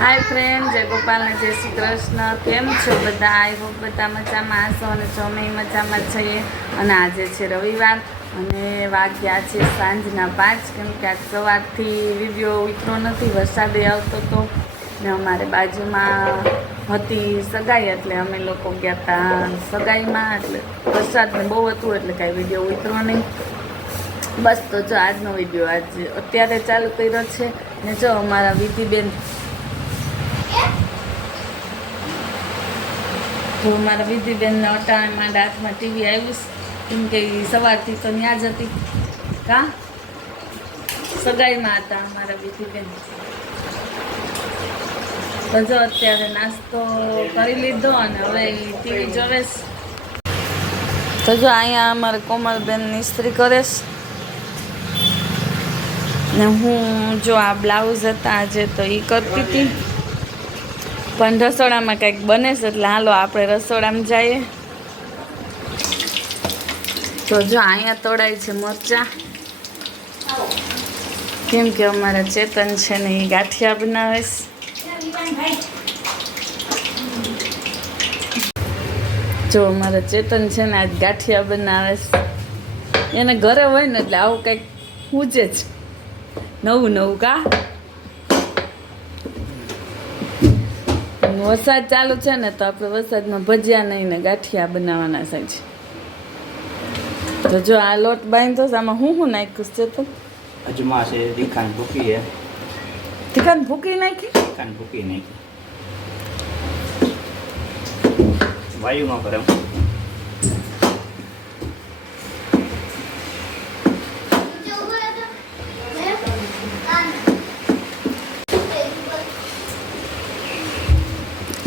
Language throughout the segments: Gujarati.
हाय फ्रेंड, जय गोपाल ने जय श्री कृष्ण। केम छो बधा? आई होप बधा मजामां हशो अने અમે મજામાં છીએ। અને આજે છે રવિવાર અને વાગ્યા છે સાંજના 5 કેમ કે આજ સવારથી વિડીયો ઉતરો નથી, વરસાદે આવતો હતો ને અમારે બાજુમાં હતી સગાઈ એટલે અમે લોકો ગયા હતા સગાઈમાં, એટલે વરસાદને બહુ હતું એટલે કાંઈ વિડીયો ઉતરો નહીં। બસ તો જો આજનો વિડીયો આજે અત્યારે ચાલુ કર્યો છે ને જો અમારા વિધિબેન જો મારા વિધિબેનને અટાણામાં હાથમાં ટીવી આવ્યું કેમ કે સવારથી તો ત્યાં જ હતી કા સગાઈમાં હતા અમારા વિધિબેન। તો જો અત્યારે નાસ્તો કરી લીધો અને હવે ટીવી જોવે છે। તો જો અહીંયા અમારે કોમલબેન ઇસ્ત્રી કરે છે ને હું જો આ બ્લાઉઝ હતા આજે તો એ કરતી હતી, પણ રસોડામાં કંઈક બને છે એટલે હાલો આપણે રસોડામાં જઈએ। તો જો અહીંયા તોડાય છે મરચાં કેમ કે અમારા ચેતન છે ને એ ગાંઠિયા બનાવે છે। જો અમારા ચેતન છે ને આજ ગાંઠિયા બનાવે છે, એને ઘરે હોય ને એટલે આવું કંઈક પૂછે જ નવું નવું કા। વરસાદ ચાલુ છે ને તો આપણે વરસાદમાં ભજીયા નહીં ને ગાંઠિયા બનાવવાના છે। તો જો આ લોટ બાંધ્યો છે, આમાં હું નાખ્યું છે તો અજમા છે, તીખાન ભૂકી છે, તીખાન ભૂકી નાખી, તીખાન ભૂકી નાખી વાયુમાં કરે।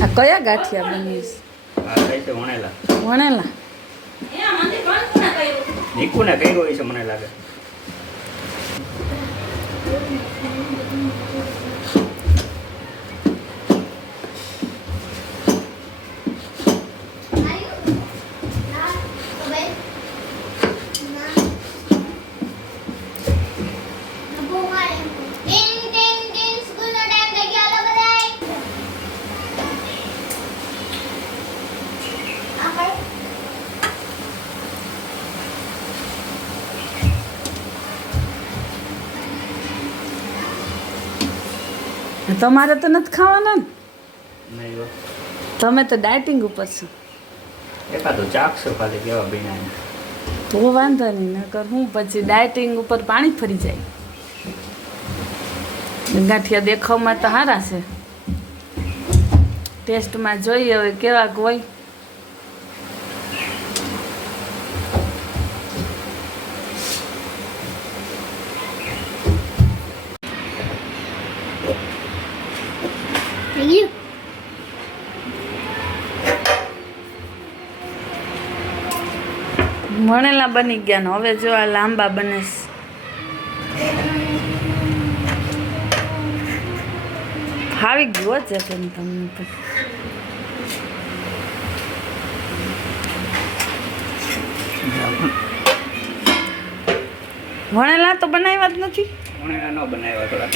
આ કયા ગાંઠિયા બનીશ? આ કઈ છે વણેલા વણેલા નીકુને કર્યો છે મને લાગે। તમારે તો નથી ખાવાના ને, નહીં હો, તમે તો ડાયટિંગ ઉપર છો। એકાદો ચાકશો ખાલી કેવા બીના તો વાંધો નહીં, નકર હું પછી ડાયટિંગ ઉપર પાણી ફરી જાય। ગાંઠિયા દેખાવમાં તો સારા છે, ટેસ્ટમાં જોઈએ હવે કેવાક હોય। વણેલા બની ગયા ને હવે જો આ લાંબા બને છે। ફાવી ગયો છે તમને પણ વણેલા તો બનાવ્યા જ નથી, વણેલા ન બનાવ્યા થોડા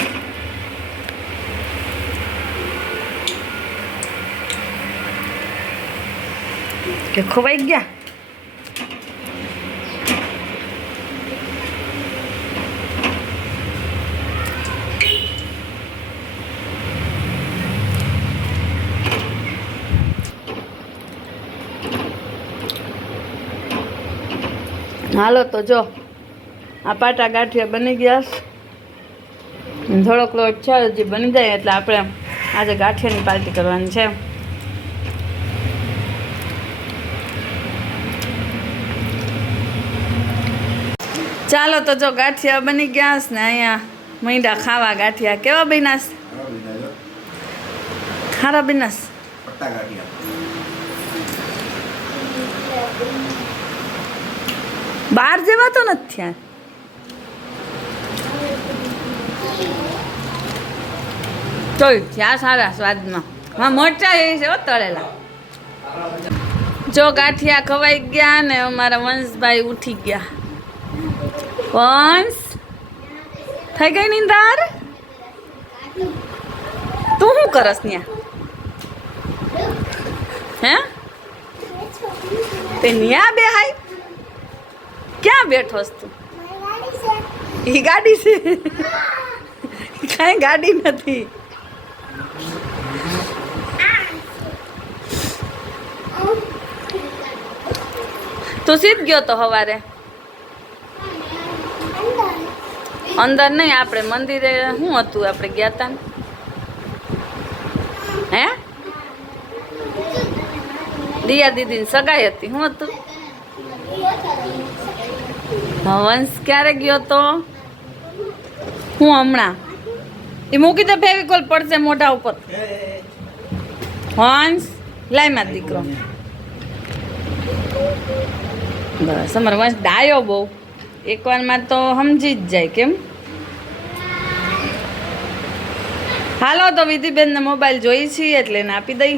કે ખોવાઈ ગયા। હાલો તો જો આ પાટા ગાંઠિયા બની ગયા છે, થોડોક લોટ છે હજી બની જાય એટલે આપણે આજે ગાંઠિયાની પાર્ટી કરવાની છે। ચાલો તો જો ગાંઠિયા બની ગયા છે ને અહીંયા મૈડા ખાવા ગાંઠિયા કેવા બન્યા છે? ખારા બન્યા છે। બહાર જેવા તો નથી થયા, તોય થયા સારા સ્વાદમાં। હા મરચા એવી છે તળેલા। જો ગાંઠિયા ખવાઈ ગયા ને અમારા વંશભાઈ ઉઠી ગયા। વંશ થઈ ગઈ નિંદર? તું શું કરસ ત્યાં હે તે ન્યા બેહાય ક્યાં બેઠોસ તું ઈ ગાડી છે કાંઈ ગાડી નથી તું સીધ ગયો તો સવારે અંદર નહીં આપણે મંદિરે શું હતું આપણે ગયા તા ને? હે દિયા દીદીની સગાઈ હતી શું હતું વંશ ક્યારે ગયો તો હું હમણાં એ મૂકી દે ફેવિકોલ પડશે મોઢા ઉપર વંશ લાય માર દીકરો બસ અમારો વંશ ડાયો બહુ એકવારમાં તો સમજી જ જાય કેમ હાલો તો વિધિબેનને મોબાઈલ જોઈએ છીએ એટલે એને આપી દઈ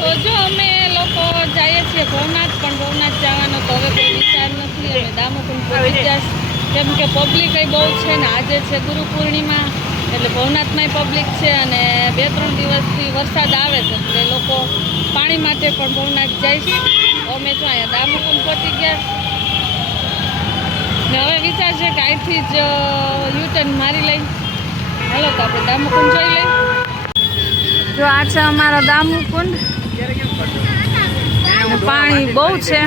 તો જો અમે લોકો જઈએ છીએ ભવનાથ પણ ભવનાથ જવાનો તો હવે કોઈ વિચાર નથી અમે દામોકુંડ પહોંચી જશ કેમ કે પબ્લિક બહુ છે ને આજે છે ગુરુ પૂર્ણિમા એટલે ભવનાથમાંય પબ્લિક છે અને 2-3 દિવસથી વરસાદ આવે છે એટલે લોકો પાણી માટે પણ ભવનાથ જઈશ અમે જો અહીંયા દામોકુંડ પહોંચી ગયા ને હવે વિચાર છે કે અહીંથી જ યુટર્ન મારી લઈ હાલો તો આપણે દામોકુંડ જોઈ લઈએ જો આ છે અમારો દામોકુંડ પાણી બહુ છે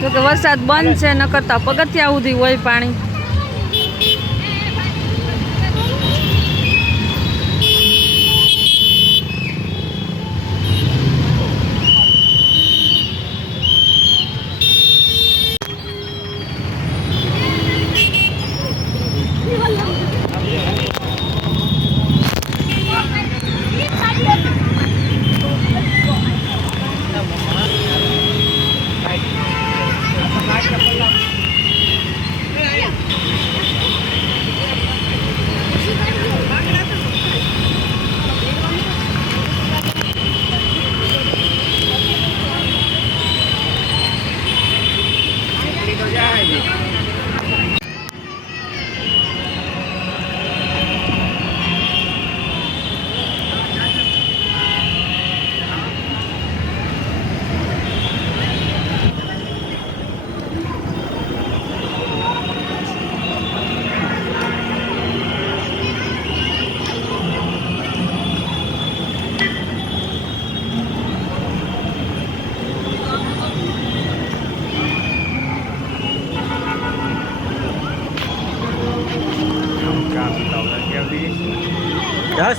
જો કે વરસાદ બંધ છે ન કરતા પગથિયા સુધી હોય પાણી દસ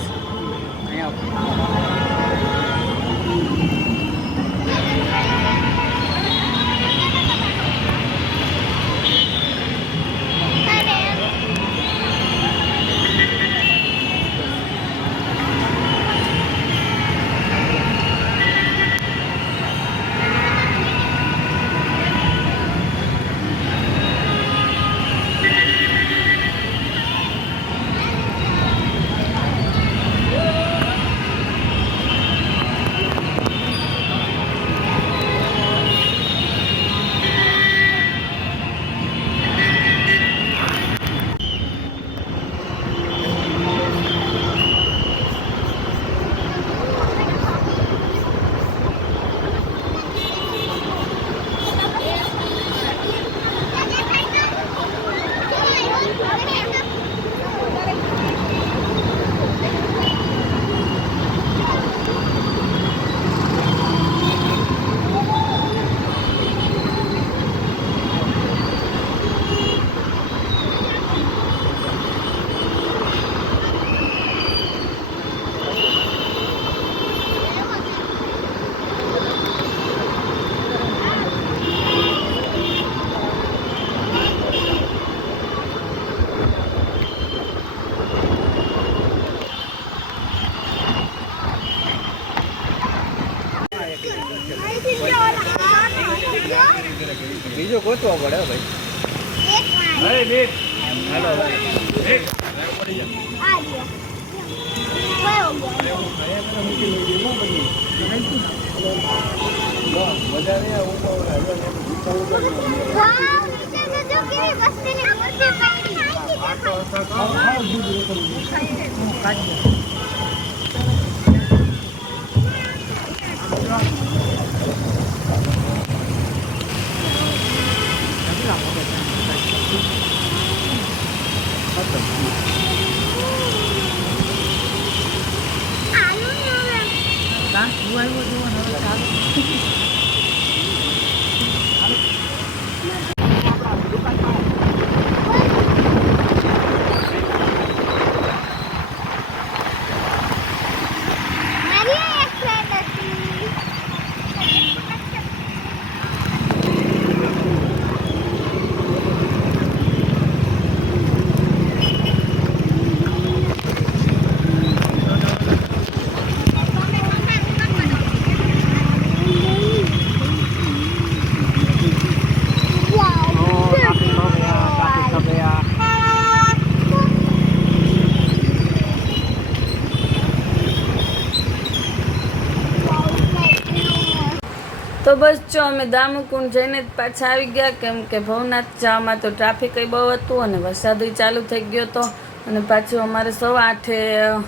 બીજો ગોતવો પડે ભાઈ હાલો વધારે તો બસ જો અમે દામુકુંડ જઈને જ પાછા આવી ગયા, કેમ કે ભવનાથ જવામાં તો ટ્રાફિક બહુ હતું અને વરસાદ ચાલુ થઈ ગયો હતો. અને પાછું અમારે 8:30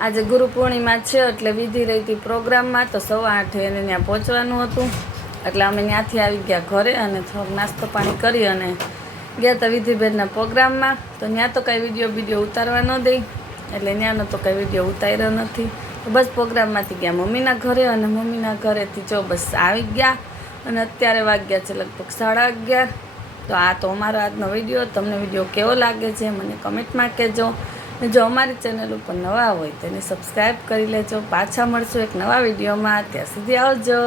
આજે ગુરુ પૂર્ણિમા છે એટલે વિધિ રહી હતી પ્રોગ્રામમાં, તો 8:30 એને ત્યાં પહોંચવાનું હતું. એટલે અમે ત્યાંથી આવી ગયા ઘરે અને થોડોક નાસ્તો પાણી કરી અને ગયા હતા વિધિભેદના પ્રોગ્રામમાં. તો ત્યાં તો કાંઈ વિડીયો ઉતારવા ન દઈ, એટલે ત્યાંનો તો કાંઈ વિડીયો ઉતાર્યો નથી. તો બસ પ્રોગ્રામમાંથી ગયા મમ્મીના ઘરે અને મમ્મીના ઘરેથી જો બસ આવી ગયા અને અત્યારે વાગ્યા છે લગભગ 11:30. તો આ તો અમારો આજનો વિડીયો. તમને વિડીયો કેવો લાગે છે મને કમેન્ટમાં કહેજો. ને જો અમારી ચેનલ ઉપર નવા હોય તેને સબસ્ક્રાઈબ કરી લેજો. પાછા મળશું એક નવા વિડીયોમાં. ત્યાં સુધી આવજો.